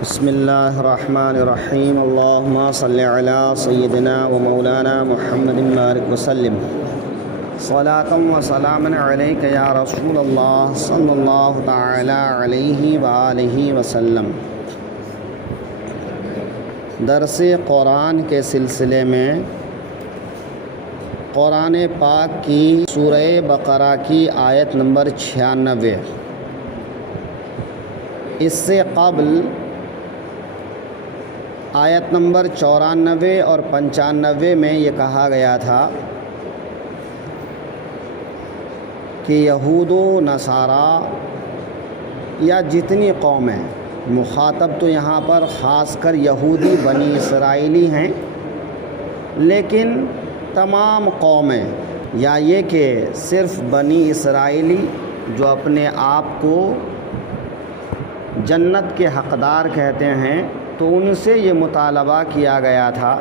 بسم اللہ الرحمن الرحیم اللہم صلی علی سیدنا و مولانا محمد بارک وسلم صلاۃ و سلام علیک یا رسول اللہ صلی اللہ تعالی علیہ وآلہ وسلم۔ درس قرآن کے سلسلے میں قرآن پاک کی سورہ بقرہ کی آیت نمبر 96، اس سے قبل آیت نمبر 94 اور 95 میں یہ کہا گیا تھا کہ یہود و نصارہ یا جتنی قومیں، مخاطب تو یہاں پر خاص کر یہودی بنی اسرائیلی ہیں، لیکن تمام قومیں، یا یہ کہ صرف بنی اسرائیلی جو اپنے آپ کو جنت کے حقدار کہتے ہیں، تو ان سے یہ مطالبہ کیا گیا تھا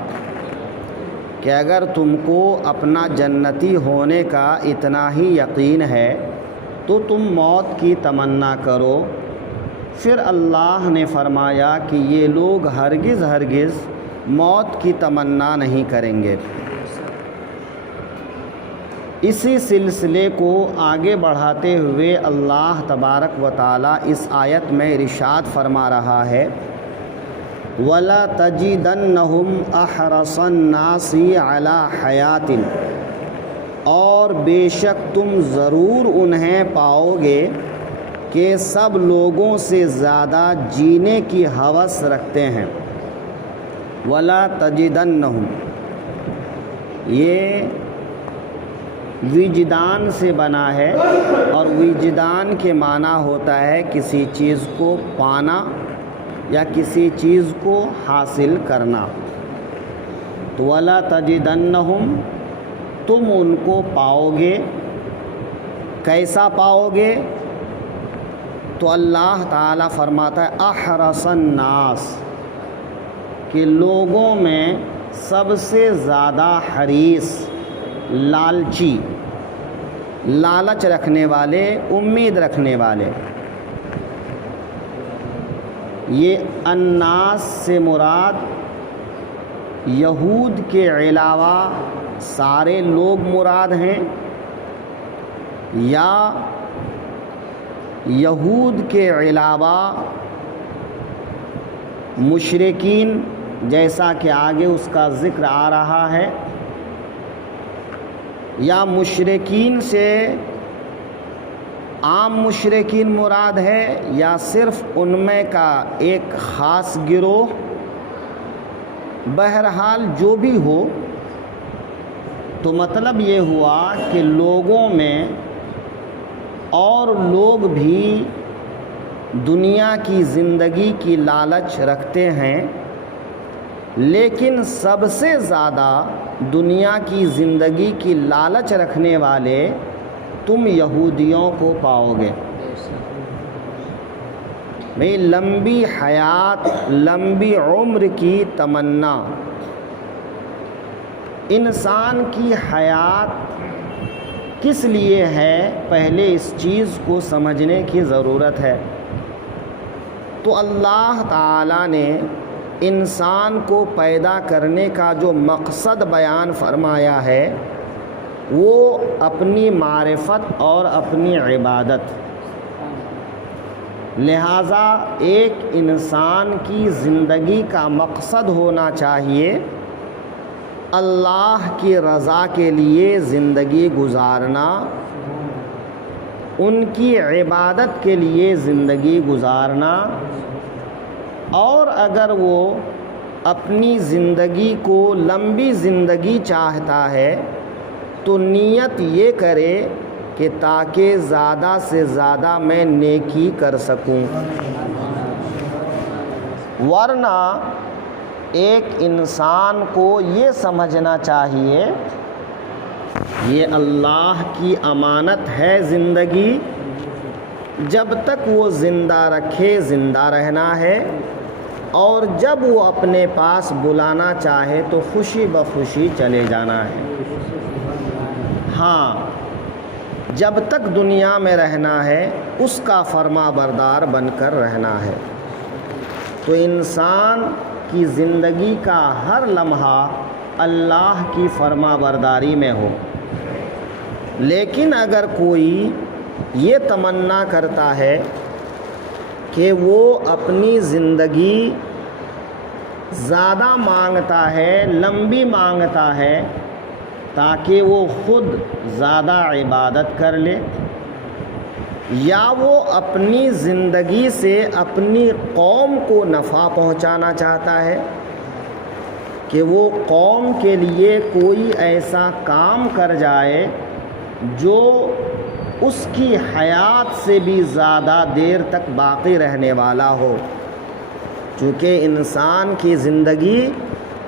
کہ اگر تم کو اپنا جنتی ہونے کا اتنا ہی یقین ہے تو تم موت کی تمنا کرو۔ پھر اللہ نے فرمایا کہ یہ لوگ ہرگز موت کی تمنا نہیں کریں گے۔ اسی سلسلے کو آگے بڑھاتے ہوئے اللہ تبارک و تعالی اس آیت میں ارشاد فرما رہا ہے، وَلَا تَجِدَنَّهُمْ أَحْرَصَ النَّاسِ عَلَى حَيَاتٍ، اور بے شک تم ضرور انہیں پاؤ گے کہ سب لوگوں سے زیادہ جینے کی ہوس رکھتے ہیں۔ وَلَا تَجِدَنَّهُمْ، یہ وجدان سے بنا ہے، اور وجدان کے معنی ہوتا ہے کسی چیز کو پانا یا کسی چیز کو حاصل کرنا۔ تو وَلَا تَجِدَنَّهُمْ، تم ان کو پاؤ گے۔ کیسا پاؤ گے؟ تو اللہ تعالیٰ فرماتا ہے احرص الناس، کہ لوگوں میں سب سے زیادہ حریص، لالچی، لالچ رکھنے والے، امید رکھنے والے۔ یہ الناس سے مراد یہود کے علاوہ سارے لوگ مراد ہیں، یا یہود کے علاوہ مشرکین، جیسا کہ آگے اس کا ذکر آ رہا ہے، یا مشرکین سے عام مشرکین مراد ہے، یا صرف ان میں کا ایک خاص گروہ۔ بہرحال جو بھی ہو، تو مطلب یہ ہوا کہ لوگوں میں اور لوگ بھی دنیا کی زندگی کی لالچ رکھتے ہیں، لیکن سب سے زیادہ دنیا کی زندگی کی لالچ رکھنے والے تم یہودیوں کو پاؤ گے۔ بھئی لمبی حیات، لمبی عمر کی تمنا، انسان کی حیات کس لیے ہے، پہلے اس چیز کو سمجھنے کی ضرورت ہے۔ تو اللہ تعالیٰ نے انسان کو پیدا کرنے کا جو مقصد بیان فرمایا ہے، وہ اپنی معرفت اور اپنی عبادت۔ لہٰذا ایک انسان کی زندگی کا مقصد ہونا چاہیے اللہ کی رضا کے لیے زندگی گزارنا، ان کی عبادت کے لیے زندگی گزارنا، اور اگر وہ اپنی زندگی کو لمبی زندگی چاہتا ہے تو نیت یہ کرے کہ تاکہ زیادہ سے زیادہ میں نیکی کر سکوں۔ ورنہ ایک انسان کو یہ سمجھنا چاہیے یہ اللہ کی امانت ہے زندگی، جب تک وہ زندہ رکھے زندہ رہنا ہے، اور جب وہ اپنے پاس بلانا چاہے تو خوشی بخوشی چلے جانا ہے۔ ہاں، جب تک دنیا میں رہنا ہے اس کا فرما بردار بن کر رہنا ہے۔ تو انسان کی زندگی کا ہر لمحہ اللہ کی فرما برداری میں ہو۔ لیکن اگر کوئی یہ تمنا کرتا ہے کہ وہ اپنی زندگی زیادہ مانگتا ہے، لمبی مانگتا ہے، تاکہ وہ خود زیادہ عبادت کر لے، یا وہ اپنی زندگی سے اپنی قوم کو نفع پہنچانا چاہتا ہے کہ وہ قوم کے لیے کوئی ایسا کام کر جائے جو اس کی حیات سے بھی زیادہ دیر تک باقی رہنے والا ہو، چونکہ انسان کی زندگی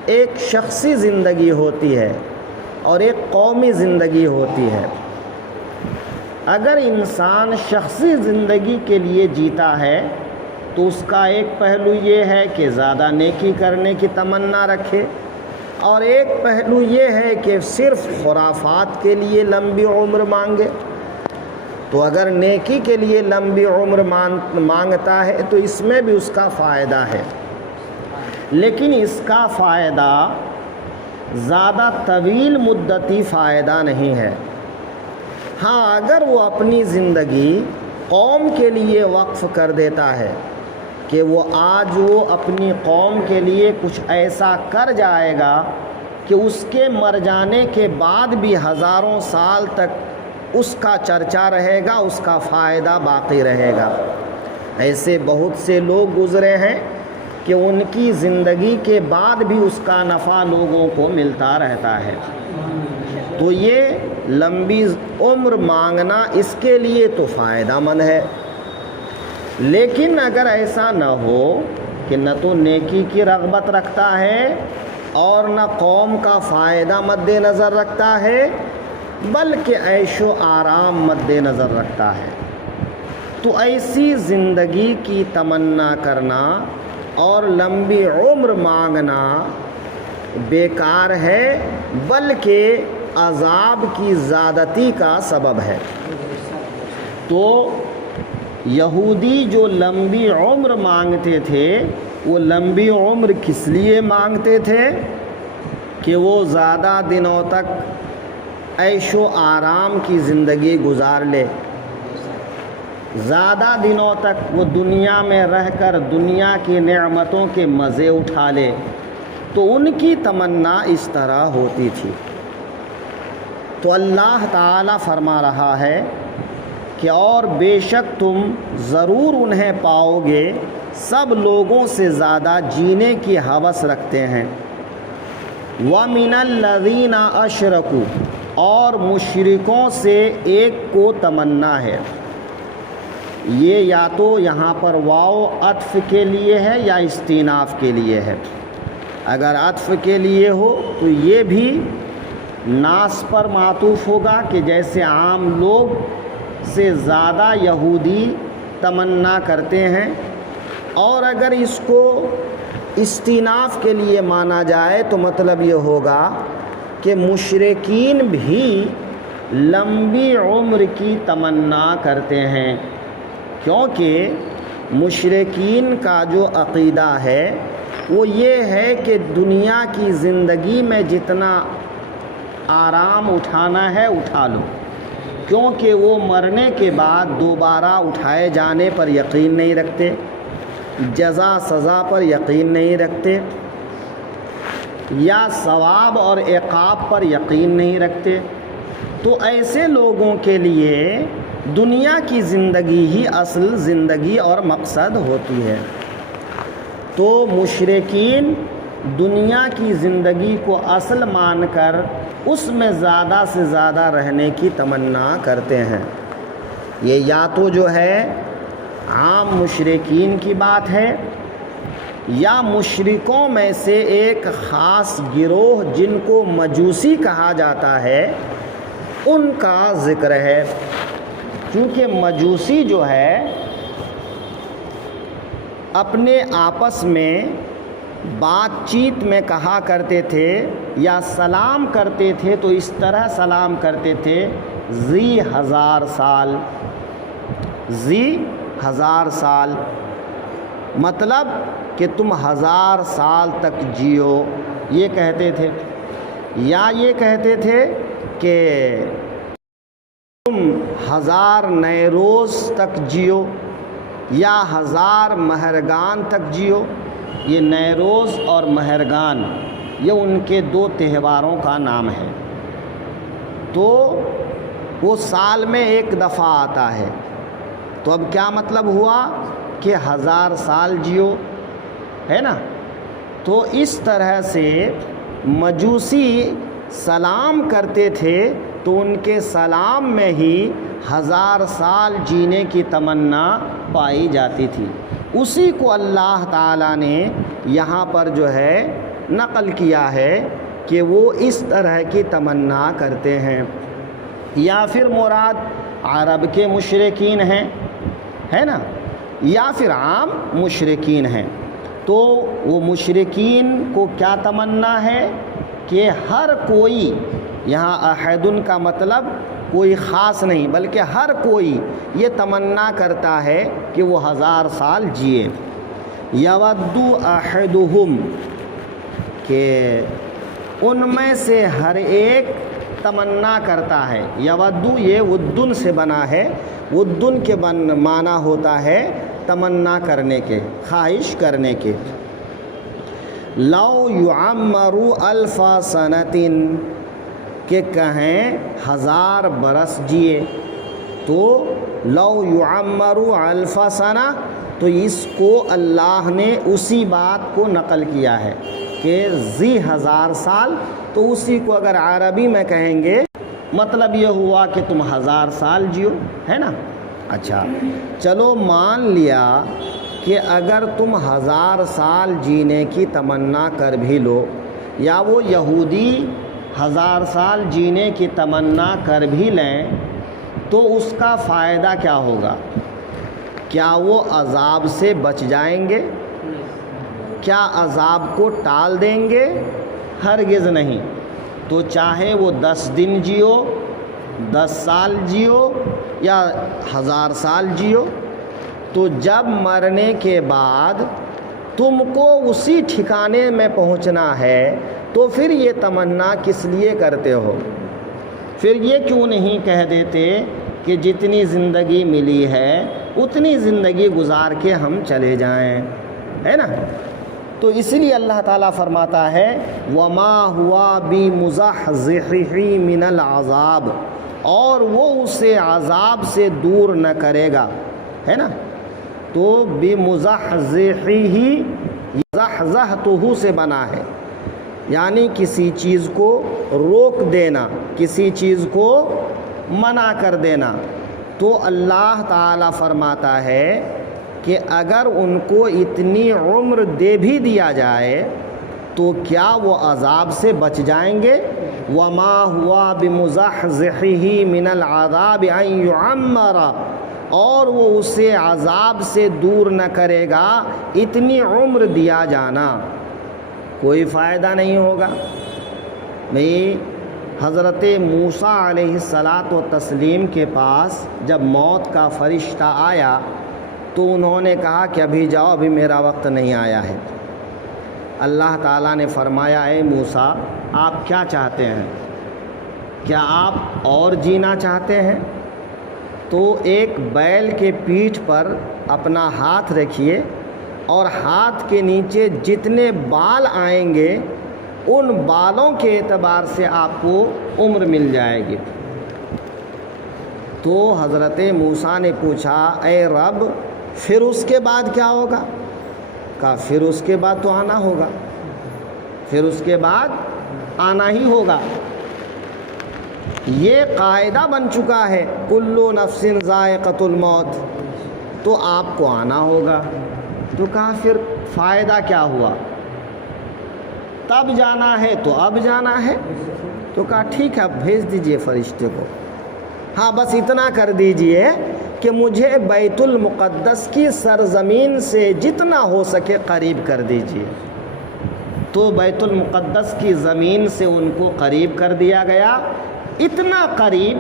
ایک شخصی زندگی ہوتی ہے اور ایک قومی زندگی ہوتی ہے۔ اگر انسان شخصی زندگی کے لیے جیتا ہے تو اس کا ایک پہلو یہ ہے کہ زیادہ نیکی کرنے کی تمنا رکھے، اور ایک پہلو یہ ہے کہ صرف خرافات کے لیے لمبی عمر مانگے۔ تو اگر نیکی کے لیے لمبی عمر مانگتا ہے تو اس میں بھی اس کا فائدہ ہے، لیکن اس کا فائدہ زیادہ طویل مدتی فائدہ نہیں ہے۔ ہاں، اگر وہ اپنی زندگی قوم کے لیے وقف کر دیتا ہے کہ وہ آج وہ اپنی قوم کے لیے کچھ ایسا کر جائے گا کہ اس کے مر جانے کے بعد بھی ہزاروں سال تک اس کا چرچا رہے گا، اس کا فائدہ باقی رہے گا۔ ایسے بہت سے لوگ گزرے ہیں کہ ان کی زندگی کے بعد بھی اس کا نفع لوگوں کو ملتا رہتا ہے۔ تو یہ لمبی عمر مانگنا اس کے لیے تو فائدہ مند ہے، لیکن اگر ایسا نہ ہو کہ نہ تو نیکی کی رغبت رکھتا ہے اور نہ قوم کا فائدہ مد نظر رکھتا ہے، بلکہ عیش و آرام مد نظر رکھتا ہے، تو ایسی زندگی کی تمنا کرنا اور لمبی عمر مانگنا بیکار ہے، بلکہ عذاب کی زیادتی کا سبب ہے۔ تو یہودی جو لمبی عمر مانگتے تھے، وہ لمبی عمر کس لیے مانگتے تھے؟ کہ وہ زیادہ دنوں تک عیش و آرام کی زندگی گزار لے، زیادہ دنوں تک وہ دنیا میں رہ کر دنیا کی نعمتوں کے مزے اٹھا لے، تو ان کی تمنا اس طرح ہوتی تھی۔ تو اللہ تعالیٰ فرما رہا ہے کہ اور بے شک تم ضرور انہیں پاؤ گے سب لوگوں سے زیادہ جینے کی ہوس رکھتے ہیں۔ وَمِنَ الَّذِينَ أَشْرَكُوا، اور مشرکوں سے ایک کو تمنا ہے۔ یہ یا تو یہاں پر واو عطف کے لیے ہے یا استئناف کے لیے ہے۔ اگر عطف کے لیے ہو تو یہ بھی ناس پر معطوف ہوگا کہ جیسے عام لوگ سے زیادہ یہودی تمنا کرتے ہیں، اور اگر اس کو استئناف کے لیے مانا جائے تو مطلب یہ ہوگا کہ مشرکین بھی لمبی عمر کی تمنا کرتے ہیں، کیونکہ مشرکین کا جو عقیدہ ہے وہ یہ ہے کہ دنیا کی زندگی میں جتنا آرام اٹھانا ہے اٹھا لو، کیونکہ وہ مرنے کے بعد دوبارہ اٹھائے جانے پر یقین نہیں رکھتے، جزا سزا پر یقین نہیں رکھتے، یا ثواب اور عقاب پر یقین نہیں رکھتے۔ تو ایسے لوگوں کے لیے دنیا کی زندگی ہی اصل زندگی اور مقصد ہوتی ہے۔ تو مشرکین دنیا کی زندگی کو اصل مان کر اس میں زیادہ سے زیادہ رہنے کی تمنا کرتے ہیں۔ یہ یا تو جو ہے عام مشرکین کی بات ہے، یا مشرکوں میں سے ایک خاص گروہ جن کو مجوسی کہا جاتا ہے ان کا ذکر ہے، کیونکہ مجوسی جو ہے اپنے آپس میں بات چیت میں کہا کرتے تھے یا سلام کرتے تھے تو اس طرح سلام کرتے تھے، ذی ہزار سال، ذی ہزار سال، مطلب کہ تم 1000 سال تک جیو، یہ کہتے تھے، یا یہ کہتے تھے کہ تم 1000 نئے روز تک جیو، یا 1000 مہرگان تک جیو۔ یہ نئے روز اور مہرگان یہ ان کے 2 تہواروں کا نام ہے، تو وہ سال میں 1 دفعہ آتا ہے۔ تو اب کیا مطلب ہوا کہ 1000 سال جیو، ہے نا؟ تو اس طرح سے مجوسی سلام کرتے تھے، تو ان کے سلام میں ہی 1000 سال جینے کی تمنا پائی جاتی تھی۔ اسی کو اللہ تعالیٰ نے یہاں پر جو ہے نقل کیا ہے کہ وہ اس طرح کی تمنا کرتے ہیں، یا پھر مراد عرب کے مشرکین ہیں، ہے نا، یا پھر عام مشرکین ہیں۔ تو وہ مشرکین کو کیا تمنا ہے کہ ہر کوئی، یہاں احدن کا مطلب کوئی خاص نہیں بلکہ ہر کوئی یہ تمنا کرتا ہے کہ وہ 1000 سال جیے۔ یود احدہم، کہ ان میں سے ہر ایک تمنا کرتا ہے۔ یود یہ ودن سے بنا ہے، ودن کے معنی ہوتا ہے تمنا کرنے کے، خواہش کرنے کے۔ لو یعمر 1000 سنۃ، کہ کہیں 1000 برس جیے، تو لو یعمر 1000 سنہ، تو اس کو اللہ نے اسی بات کو نقل کیا ہے کہ 1000 سال، تو اسی کو اگر عربی میں کہیں گے مطلب یہ ہوا کہ تم 1000 سال جیو، ہے نا۔ اچھا چلو مان لیا کہ اگر تم 1000 سال جینے کی تمنا کر بھی لو، یا وہ یہودی 1000 سال جینے کی تمنا کر بھی لیں، تو اس کا فائدہ کیا ہوگا؟ کیا وہ عذاب سے بچ جائیں گے؟ کیا عذاب کو ٹال دیں گے؟ ہرگز نہیں۔ تو چاہے وہ 10 دن جیو، 10 سال جیو، یا 1000 سال جیو، تو جب مرنے کے بعد تم کو اسی ٹھکانے میں پہنچنا ہے، تو پھر یہ تمنا کس لیے کرتے ہو؟ پھر یہ کیوں نہیں کہہ دیتے کہ جتنی زندگی ملی ہے اتنی زندگی گزار کے ہم چلے جائیں، ہے نا؟ تو اس لیے اللہ تعالیٰ فرماتا ہے وَمَا هُوَ بِمُزَحْزِحِهِ مِنَ الْعَذَابِ، اور وہ اسے عذاب سے دور نہ کرے گا، ہے نا۔ تو بِمُزَحْزِحِهِ زَحْزَحْتُهُ سے بنا ہے، یعنی کسی چیز کو روک دینا، کسی چیز کو منع کر دینا۔ تو اللہ تعالیٰ فرماتا ہے کہ اگر ان کو اتنی عمر دے بھی دیا جائے تو کیا وہ عذاب سے بچ جائیں گے؟ وَمَا هُوَ بِمُزَحْزِحِهِ مِنَ الْعَذَابِ أَن يُعَمَّرَ، اور وہ اسے عذاب سے دور نہ کرے گا اتنی عمر دیا جانا، کوئی فائدہ نہیں ہوگا۔ بھئی حضرت موسیٰ علیہ الصلاۃ والتسلیم کے پاس جب موت کا فرشتہ آیا تو انہوں نے کہا کہ ابھی جاؤ، ابھی میرا وقت نہیں آیا ہے۔ اللہ تعالیٰ نے فرمایا اے موسیٰ آپ کیا چاہتے ہیں؟ کیا آپ اور جینا چاہتے ہیں؟ تو ایک بیل کے پیٹھ پر اپنا ہاتھ رکھیے، اور ہاتھ کے نیچے جتنے بال آئیں گے ان بالوں کے اعتبار سے آپ کو عمر مل جائے گی۔ تو حضرت موسیٰ نے پوچھا اے رب پھر اس کے بعد کیا ہوگا؟ کہا پھر اس کے بعد تو آنا ہوگا، پھر اس کے بعد آنا ہی ہوگا، یہ قاعدہ بن چکا ہے کلو نفس ذائقۃ الموت، تو آپ کو آنا ہوگا۔ تو کہا پھر فائدہ کیا ہوا؟ تب جانا ہے تو اب جانا ہے۔ تو کہا ٹھیک ہے اب بھیج دیجئے فرشتے کو، ہاں بس اتنا کر دیجئے کہ مجھے بیت المقدس کی سرزمین سے جتنا ہو سکے قریب کر دیجئے۔ تو بیت المقدس کی زمین سے ان کو قریب کر دیا گیا، اتنا قریب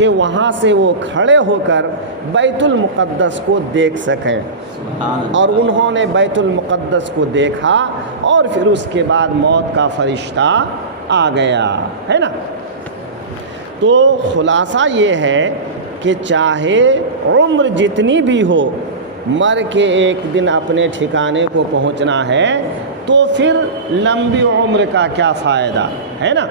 کہ وہاں سے وہ کھڑے ہو کر بیت المقدس کو دیکھ سکیں. اور انہوں نے بیت المقدس کو دیکھا اور پھر اس کے بعد موت کا فرشتہ آ گیا ہے نا. تو خلاصہ یہ ہے کہ چاہے عمر جتنی بھی ہو، مر کے ایک دن اپنے ٹھکانے کو پہنچنا ہے، تو پھر لمبی عمر کا کیا فائدہ ہے نا.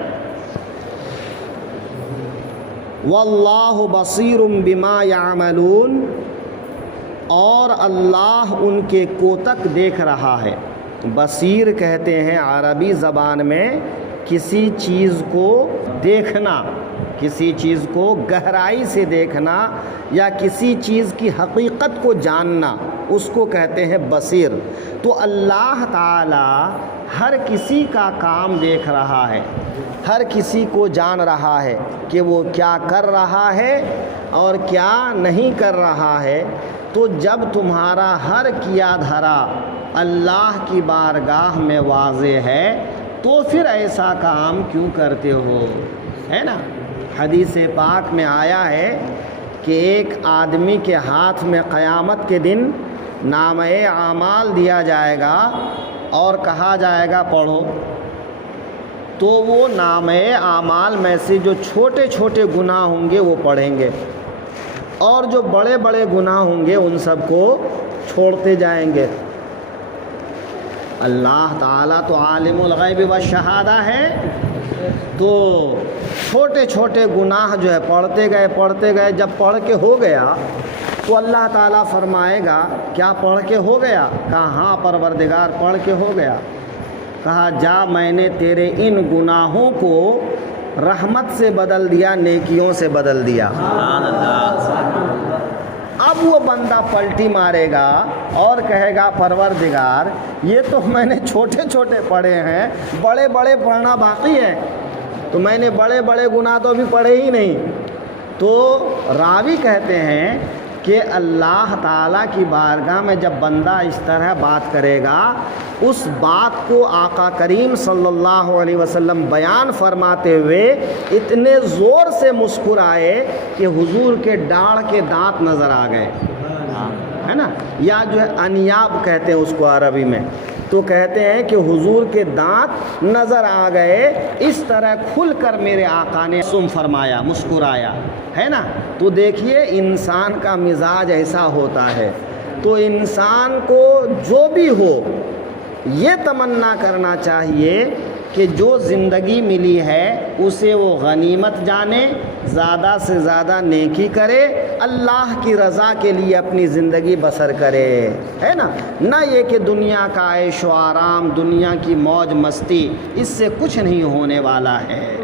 واللہ بصیر بما یعملون، اور اللہ ان کے کوتک دیکھ رہا ہے. بصیر کہتے ہیں عربی زبان میں کسی چیز کو دیکھنا، کسی چیز کو گہرائی سے دیکھنا یا کسی چیز کی حقیقت کو جاننا، اس کو کہتے ہیں بصیر. تو اللہ تعالی ہر کسی کا کام دیکھ رہا ہے، ہر کسی کو جان رہا ہے کہ وہ کیا کر رہا ہے اور کیا نہیں کر رہا ہے. تو جب تمہارا ہر کیا دھرا اللہ کی بارگاہ میں واضح ہے تو پھر ایسا کام کیوں کرتے ہو، ہے نا. حدیث پاک میں آیا ہے کہ ایک آدمی کے ہاتھ میں قیامت کے دن نامہ اعمال دیا جائے گا اور کہا جائے گا پڑھو. تو وہ نامہ اعمال میں سے جو چھوٹے چھوٹے گناہ ہوں گے وہ پڑھیں گے، اور جو بڑے بڑے گناہ ہوں گے ان سب کو چھوڑتے جائیں گے. اللہ تعالیٰ تو عالم الغیب والشہادہ ہے، تو چھوٹے چھوٹے گناہ جو ہے پڑھتے گئے. جب پڑھ کے ہو گیا تو اللہ تعالیٰ فرمائے گا کیا پڑھ کے ہو گیا؟ کہا ہاں پروردگار پڑھ کے ہو گیا. کہا جا میں نے تیرے ان گناہوں کو رحمت سے بدل دیا، نیکیوں سے بدل دیا. اب وہ بندہ پلٹی مارے گا اور کہے گا پروردگار یہ تو میں نے چھوٹے چھوٹے پڑھے ہیں، بڑے بڑے پڑھنا باقی ہے، تو میں نے بڑے بڑے گناہ تو ابھی پڑھے ہی نہیں. تو راوی کہتے ہیں کہ اللہ تعالیٰ کی بارگاہ میں جب بندہ اس طرح بات کرے گا، اس بات کو آقا کریم صلی اللہ علیہ وسلم بیان فرماتے ہوئے اتنے زور سے مسکرائے کہ حضور کے ڈاڑھ کے دانت نظر آ گئے، ہے نا. یا جو ہے انیاب کہتے ہیں اس کو عربی میں، تو کہتے ہیں کہ حضور کے دانت نظر آ گئے، اس طرح کھل کر میرے آقا نے فرمایا، مسکرایا، ہے نا. تو دیکھیے انسان کا مزاج ایسا ہوتا ہے. تو انسان کو جو بھی ہو یہ تمنا کرنا چاہیے کہ جو زندگی ملی ہے اسے وہ غنیمت جانے، زیادہ سے زیادہ نیکی کرے، اللہ کی رضا کے لیے اپنی زندگی بسر کرے، ہے نا. نہ یہ کہ دنیا کا عیش و آرام، دنیا کی موج مستی، اس سے کچھ نہیں ہونے والا ہے.